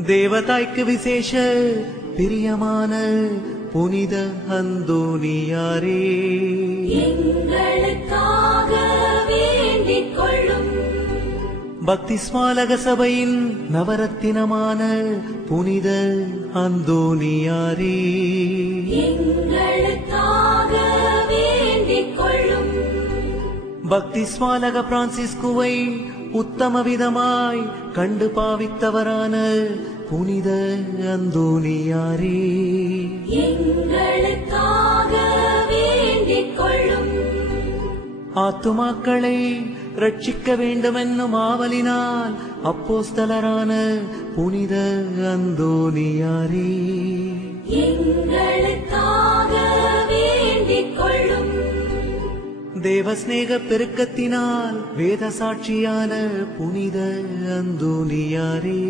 தேவதாய்க்கு விசேஷ பிரியமான புனித அந்தோனியாரே, எங்களுக்காக வேண்டிக் கொள்ளும். பக்திஸ்மாலக சபையின் நவரத்தினமான புனித அந்தோனியாரே, எங்களுக்காக வேண்டிக் கொள்ளும். பக்திஸ்மாலக பிரான்சிஸ்குவை உத்தம விதமாய் கண்டு பாவித்தவரான புனித அந்தோனியாரே, எங்களுக்காக வேண்டிக் கொள்ளும். ஆத்துமாக்களை ரட்சிக்க வேண்டுமென்னும் ஆவலினால் அப்போஸ்தலரான புனித அந்தோனியாரே, எங்களுக்காக வேண்டிக் கொள்ளும். தேவஸ்நேக பெருக்கத்தினால் வேத சாட்சியான புனித அந்தோனியாரே,